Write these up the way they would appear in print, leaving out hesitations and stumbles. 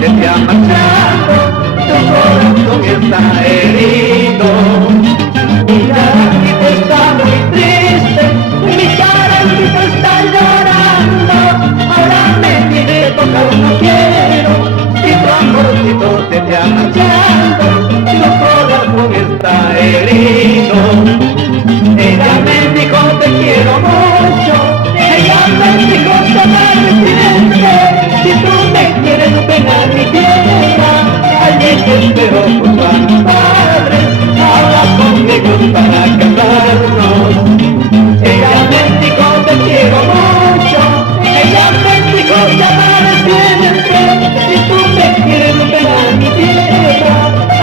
Se te ha marchado, tu corazón está herido. Mi carajito está muy triste, mi carajito está llorando. Ahora me pide tocar, no quiero, si tu amorcito se te ha marchado, tu corazón está herido. Ella me dijo te quiero mucho, ella me dijo tomarme siempre. Si tú me quieres, ven a mi tierra, allí te espero junto a mis padres, habla conmigo para casarnos. Ella me dijo te quiero mucho, ella me dijo te amaré siempre. Si tú me quieres, ven a mi tierra,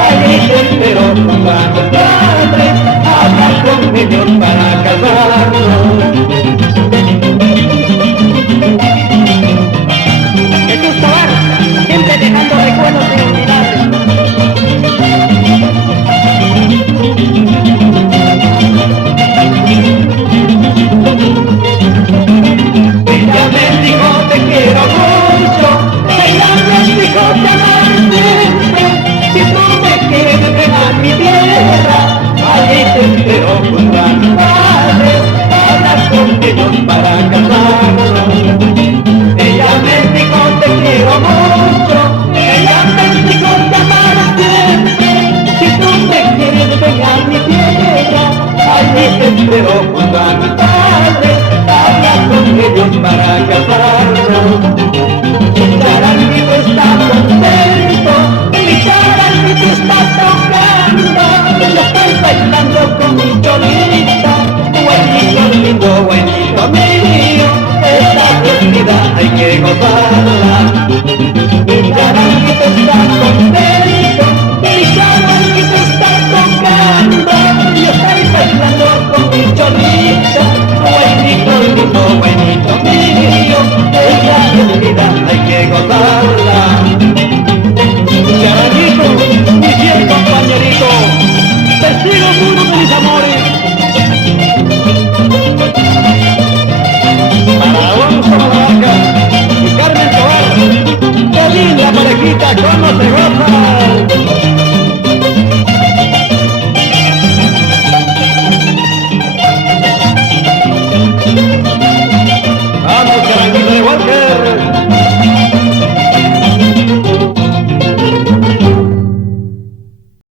allí te espero junto a mis padres, habla conmigo para casarnos. Siempre dejando recuerdos inolvidables. Ella me dijo te quiero mucho, ella me dijo te amaré siempre. Si tú me quieres, ven a mi tierra, allí te espero junto a mis padres, hablas conmigo para casarnos. Ella me dijo te quiero mucho, ella me dijo te amaré siempre. Si tú me quieres, ven a mi tierra, allí te espero junto a mi padre.